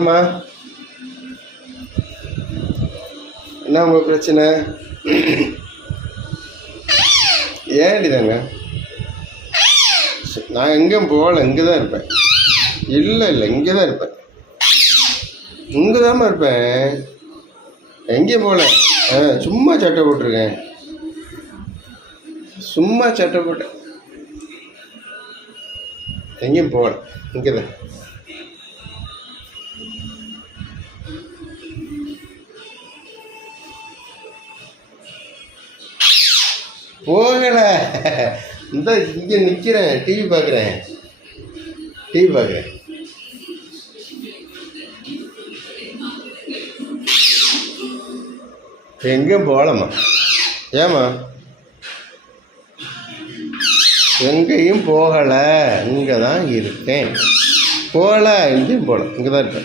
அம்மா, என்ன உங்கள் பிரச்சனை? ஏண்டிதாங்க நான் எங்கேயும் போகல, இங்கே தான் இருப்பேன். இல்லை இங்கே தான் இருப்பேன். இங்கே தாம்மா இருப்பேன், எங்கேயும் போகல. சும்மா சட்டை போட்டிருக்கேன், சும்மா சட்டை போட்டேன், எங்கேயும் போகல, இங்கே தான். போகலை, இந்த இங்கே நிற்கிறேன், டிவி பார்க்குறேன். எங்கேயும் போகலம்மா. ஏம்மா? எங்கேயும் போகலை, இங்கே தான் இருக்கேன். போகல, எங்கேயும் போகல, இங்கே தான் இருப்பேன்.